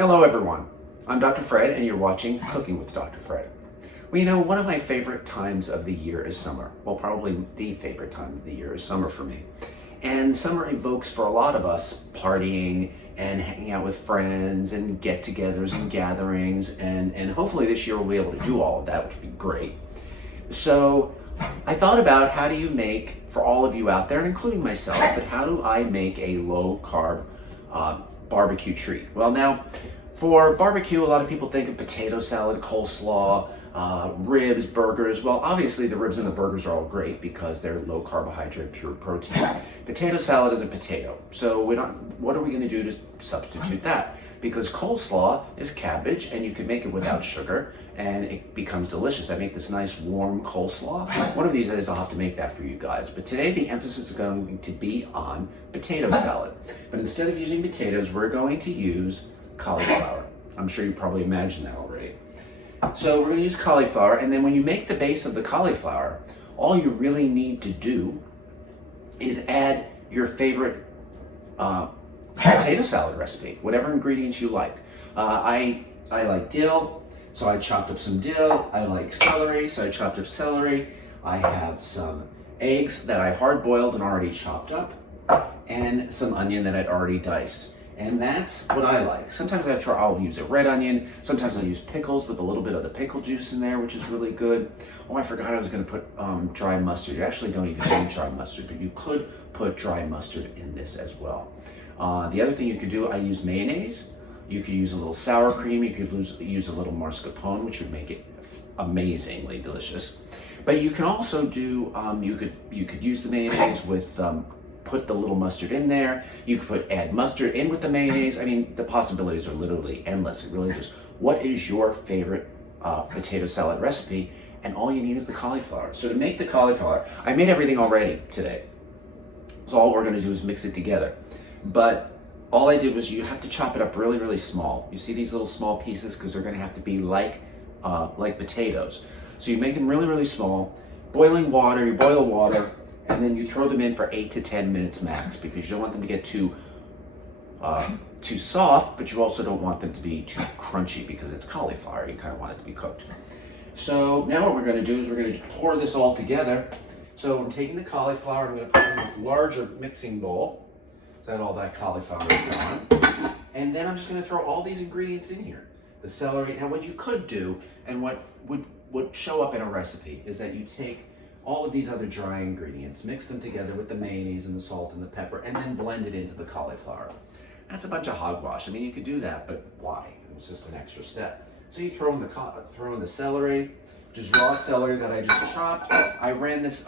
Hello everyone, I'm Dr. Fred and you're watching Cooking with Dr. Fred. Well, you know, one of my favorite times of the year is summer. Well, probably the favorite time of the year is summer for me. And summer evokes for a lot of us partying and hanging out with friends and get-togethers and gatherings, and hopefully this year we'll be able to do all of that, which would be great. So I thought about how do you make, for all of you out there, and including myself, but how do I make a low-carb barbecue treat? Well, now, for barbecue, a lot of people think of potato salad, coleslaw, ribs, burgers. Well, obviously the ribs and the burgers are all great because they're low carbohydrate, pure protein. Potato salad is a potato. So what are we going to do to substitute that? Because coleslaw is cabbage and you can make it without sugar and it becomes delicious. I make this nice warm coleslaw. One of these days I'll have to make that for you guys. But today the emphasis is going to be on potato salad. But instead of using potatoes, we're going to use cauliflower. I'm sure you probably imagined that already. So we're going to use cauliflower, and then when you make the base of the cauliflower, all you really need to do is add your favorite potato salad recipe, whatever ingredients you like. I like dill, so I chopped up some dill. I like celery, so I chopped up celery. I have some eggs that I hard boiled and already chopped up, and some onion that I'd already diced. And that's what I like. Sometimes I'll use a red onion. Sometimes I'll use pickles with a little bit of the pickle juice in there, which is really good. Oh, I forgot I was gonna put dry mustard. You actually don't even need dry mustard, but you could put dry mustard in this as well. The other thing you could do, I use mayonnaise. You could use a little sour cream. You could use a little mascarpone, which would make it amazingly delicious. But you can also do, you could use the mayonnaise with, put the little mustard in there. You could add mustard in with the mayonnaise. I mean, the possibilities are literally endless. It really just, what is your favorite potato salad recipe? And all you need is the cauliflower. So to make the cauliflower, I made everything already today. So all we're gonna do is mix it together. But all I did was you have to chop it up really, really small. You see these little small pieces? Because they're gonna have to be like potatoes. So you make them really, really small. Boiling water, you boil water, and then you throw them in for 8 to 10 minutes max, because you don't want them to get too soft, but you also don't want them to be too crunchy because it's cauliflower. You kind of want it to be cooked. So now what we're going to do is we're going to pour this all together. So I'm taking the cauliflower, I'm going to put it in this larger mixing bowl, so that all that cauliflower is gone. And then I'm just going to throw all these ingredients in here. The celery. Now what you could do, and what would show up in a recipe, is that you take all of these other dry ingredients, mix them together with the mayonnaise and the salt and the pepper, and then blend it into the cauliflower. That's a bunch of hogwash. I mean, you could do that, but why? It's just an extra step. So you throw in the celery, which is raw celery that I just chopped. I ran this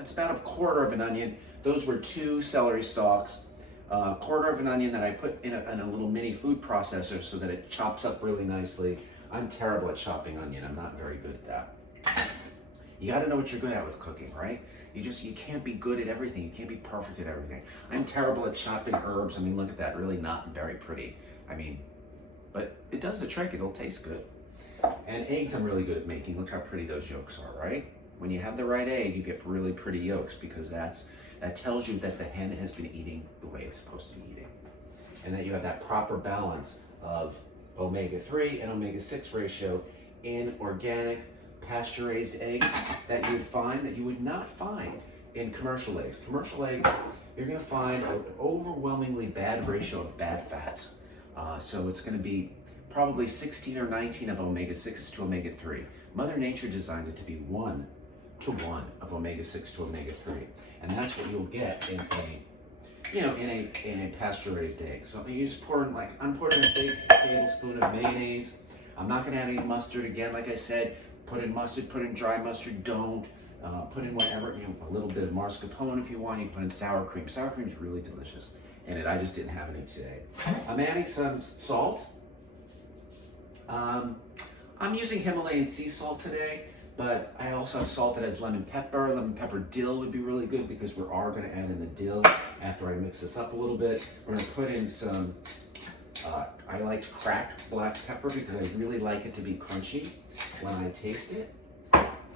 it's about a quarter of an onion. Those were 2 celery stalks. A quarter of an onion that I put in a little mini food processor so that it chops up really nicely. I'm terrible at chopping onion. I'm not very good at that. You got to know what you're good at with cooking, right? You can't be good at everything. You can't be perfect at everything. I'm terrible at chopping herbs. I mean, look at that, really not very pretty. I mean, but it does the trick. It'll taste good. And eggs I'm really good at making. Look how pretty those yolks are, right? When you have the right egg, you get really pretty yolks, because that tells you that the hen has been eating the way it's supposed to be eating. And that you have that proper balance of omega-3 and omega-6 ratio in organic, pasture-raised eggs that you would not find in commercial eggs. Commercial eggs, you're going to find an overwhelmingly bad ratio of bad fats. So it's going to be probably 16 or 19 of omega-6 to omega-3. Mother Nature designed it to be 1 to 1 of omega-6 to omega-3, and that's what you'll get in a pasture-raised egg. So you just pour in, I'm pouring a big tablespoon of mayonnaise. I'm not going to add any mustard again, like I said. Put in mustard, put in dry mustard, don't. Put in whatever, a little bit of mascarpone if you want. You put in sour cream. Sour cream is really delicious in it. I just didn't have any today. I'm adding some salt. I'm using Himalayan sea salt today, but I also have salt that has lemon pepper. Lemon pepper dill would be really good, because we are going to add in the dill after I mix this up a little bit. We're going to put in some, I like cracked black pepper because I really like it to be crunchy when I taste it.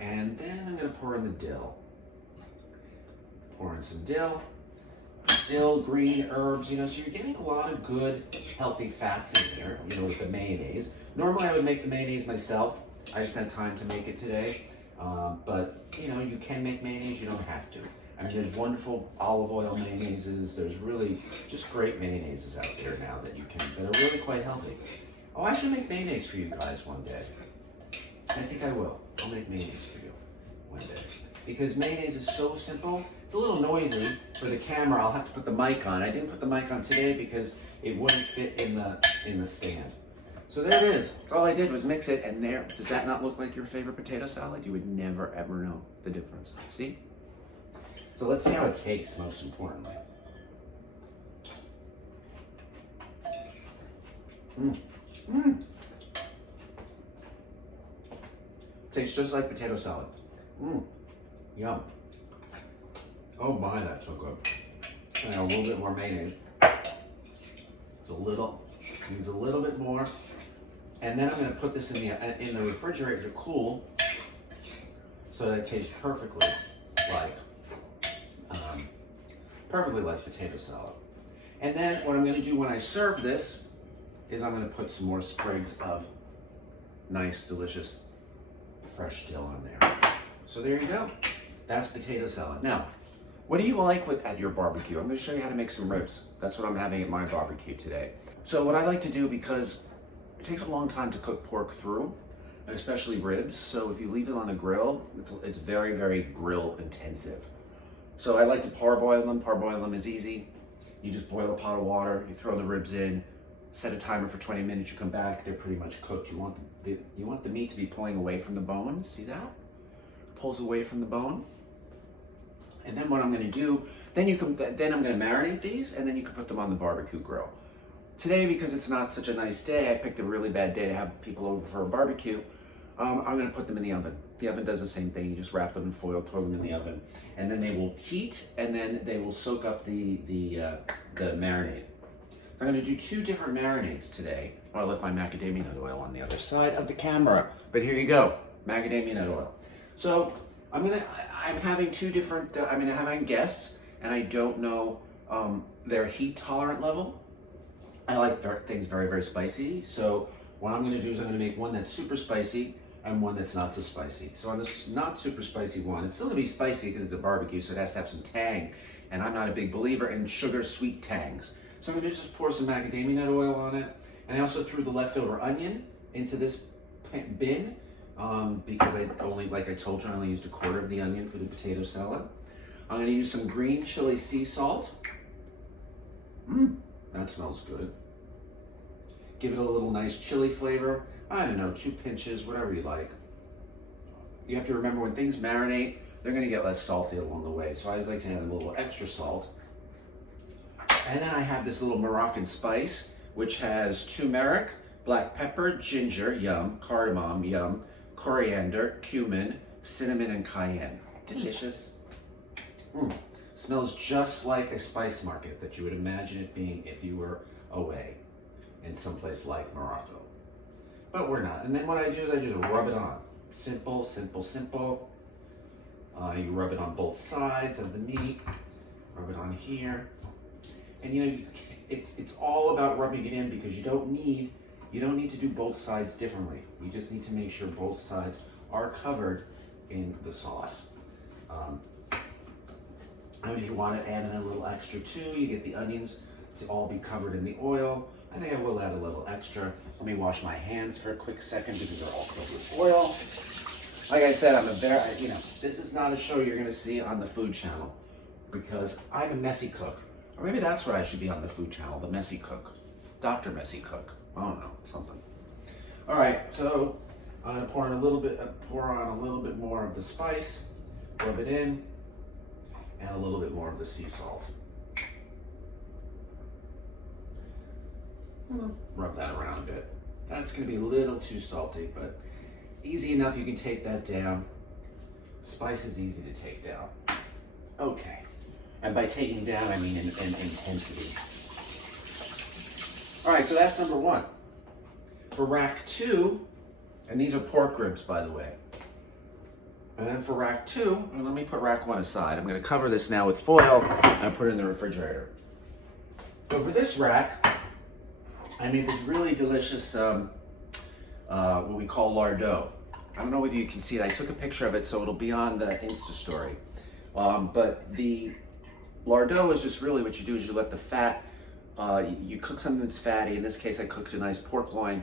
And then I'm going to pour in the dill. Pour in some dill. dill, green herbs, you know, so you're getting a lot of good, healthy fats in here, you know, with the mayonnaise. Normally I would make the mayonnaise myself. I just had time to make it today. But, you know, you can make mayonnaise, you don't have to. I mean, there's wonderful olive oil mayonnaises. There's really just great mayonnaises out there now that you can, that are really quite healthy. Oh, I should make mayonnaise for you guys one day. I think I will. I'll make mayonnaise for you one day. Because mayonnaise is so simple. It's a little noisy for the camera. I'll have to put the mic on. I didn't put the mic on today because it wouldn't fit in the stand. So there it is. That's all I did was mix it, and there. Does that not look like your favorite potato salad? You would never ever know the difference. See? So let's see how it tastes, most importantly. Tastes just like potato salad. Yum. Oh my, that's so good. And a little bit more mayonnaise. Needs a little bit more. And then I'm going to put this in the refrigerator to cool, so that it tastes perfectly like potato salad. And then what I'm going to do when I serve this is I'm going to put some more sprigs of nice, delicious, fresh dill on there. So there you go. That's potato salad. Now, what do you like at your barbecue? I'm going to show you how to make some ribs. That's what I'm having at my barbecue today. So what I like to do, because it takes a long time to cook pork through, especially ribs. So if you leave them on the grill, it's very, very grill intensive. So I like to parboil them. Parboil them is easy. You just boil a pot of water, you throw the ribs in, set a timer for 20 minutes, you come back, they're pretty much cooked. You want the meat to be pulling away from the bone. See that? Pulls away from the bone. And then what I'm going to do, then I'm going to marinate these, and then you can put them on the barbecue grill. Today, because it's not such a nice day, I picked a really bad day to have people over for a barbecue. I'm going to put them in the oven. The oven does the same thing. You just wrap them in foil, throw them in the oven, and then they will heat, and then they will soak up the marinade. I'm going to do 2 different marinades today. I'll let my macadamia nut oil on the other side of the camera. But here you go, macadamia nut oil. So I'm having 2 different. I'm having guests, and I don't know their heat tolerant level. I like things very, very spicy. So what I'm going to do is I'm going to make one that's super spicy and one that's not so spicy. So on this not super spicy one, it's still going to be spicy because it's a barbecue, so it has to have some tang. And I'm not a big believer in sugar sweet tangs. So I'm going to just pour some macadamia nut oil on it. And I also threw the leftover onion into this bin because like I told you, I only used 1/4 of the onion for the potato salad. I'm going to use some green chili sea salt. That smells good. Give it a little nice chili flavor. I don't know, 2 pinches, whatever you like. You have to remember when things marinate, they're going to get less salty along the way. So I always like to add a little extra salt. And then I have this little Moroccan spice, which has turmeric, black pepper, ginger, yum, cardamom, yum, coriander, cumin, cinnamon, and cayenne. Delicious. Smells just like a spice market that you would imagine it being if you were away in someplace like Morocco. But we're not. And then what I do is I just rub it on. Simple, simple, simple. You rub it on both sides of the meat. Rub it on here. And you know, it's all about rubbing it in, because you don't need to do both sides differently. You just need to make sure both sides are covered in the sauce. And if you want to add in a little extra too, you get the onions to all be covered in the oil. I think I will add a little extra. Let me wash my hands for a quick second because they're all covered with oil. Like I said, this is not a show you're going to see on the Food Channel, because I'm a messy cook. Or maybe that's what I should be on the Food Channel, the messy cook. Dr. Messy Cook. I don't know, something. All right, so I'm going to pour on a little bit more of the spice, rub it in, and a little bit more of the sea salt. Rub that around a bit. That's going to be a little too salty, but easy enough. You can take that down. Spice is easy to take down. Okay. And by taking down, I mean in intensity. All right, so that's number 1. For rack 2, and these are pork ribs, by the way. And then for rack 2, let me put rack 1 aside. I'm going to cover this now with foil and put it in the refrigerator. So for this rack, I made this really delicious, what we call lardo. I don't know whether you can see it. I took a picture of it, so it'll be on the Insta story. But the lardo is just really what you do is you let the fat, you cook something that's fatty. In this case, I cooked a nice pork loin,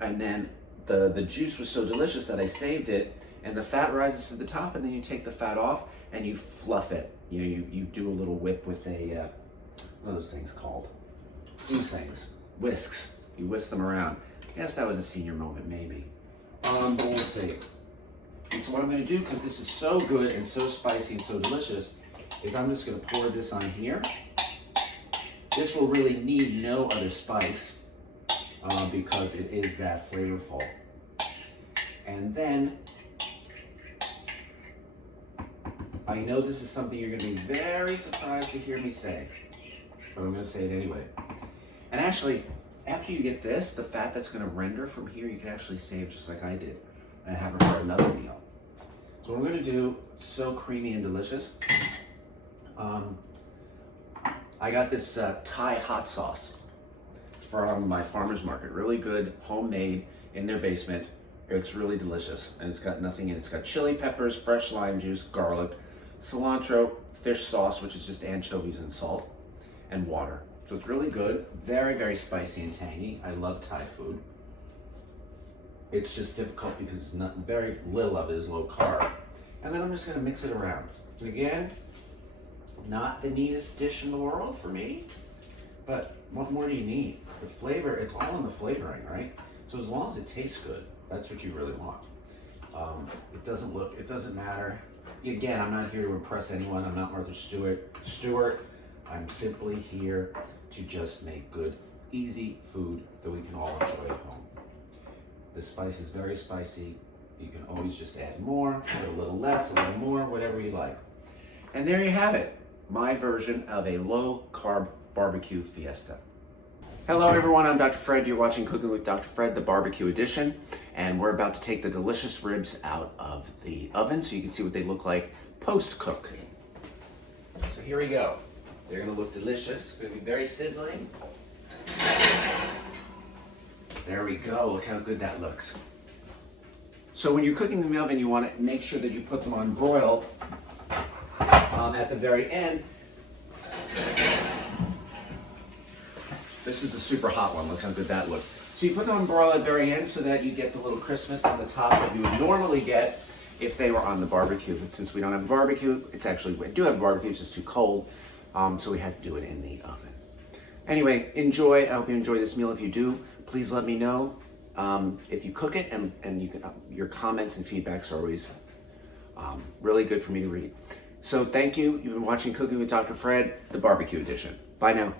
and then the juice was so delicious that I saved it, and the fat rises to the top, and then you take the fat off and you fluff it. You do a little whip with a, what are those things called? These things, whisks. You whisk them around. Yes, that was a senior moment, maybe. But we'll see. And so what I'm going to do, because this is so good and so spicy and so delicious, is I'm just going to pour this on here. This will really need no other spice because it is that flavorful. And then, I know this is something you're going to be very surprised to hear me say, but I'm going to say it anyway. And actually, after you get this, the fat that's going to render from here, you can actually save just like I did and have it for another meal. So what I'm going to do, it's so creamy and delicious. I got this Thai hot sauce from my farmer's market. Really good, homemade, in their basement. It's really delicious, and it's got nothing in it. It's got chili peppers, fresh lime juice, garlic, cilantro, fish sauce, which is just anchovies and salt, and water. So it's really good, very, very spicy and tangy. I love Thai food. It's just difficult because very little of it is low carb. And then I'm just gonna mix it around. Again, not the neatest dish in the world for me, but what more do you need? The flavor, it's all in the flavoring, right? So as long as it tastes good, that's what you really want. It doesn't matter. Again, I'm not here to impress anyone. I'm not Martha Stewart. I'm simply here to just make good, easy food that we can all enjoy at home. The spice is very spicy. You can always just add more, put a little less, a little more, whatever you like. And there you have it, my version of a low-carb barbecue fiesta. Hello everyone, I'm Dr. Fred. You're watching Cooking with Dr. Fred, the BBQ Edition, and we're about to take the delicious ribs out of the oven so you can see what they look like post-cook. So here we go. They're gonna look delicious. It's gonna be very sizzling. There we go, look how good that looks. So when you're cooking in the oven, you wanna make sure that you put them on broil at the very end. This is the super hot one, look how good that looks. So you put them on broil at the very end so that you get the little crispness on the top that you would normally get if they were on the barbecue. But since we don't have a barbecue, we do have a barbecue, it's just too cold, so we had to do it in the oven. Anyway, enjoy, I hope you enjoy this meal. If you do, please let me know if you cook it, and you can, your comments and feedbacks are always really good for me to read. So thank you, you've been watching Cooking with Dr. Fred, the BBQ Edition. Bye now.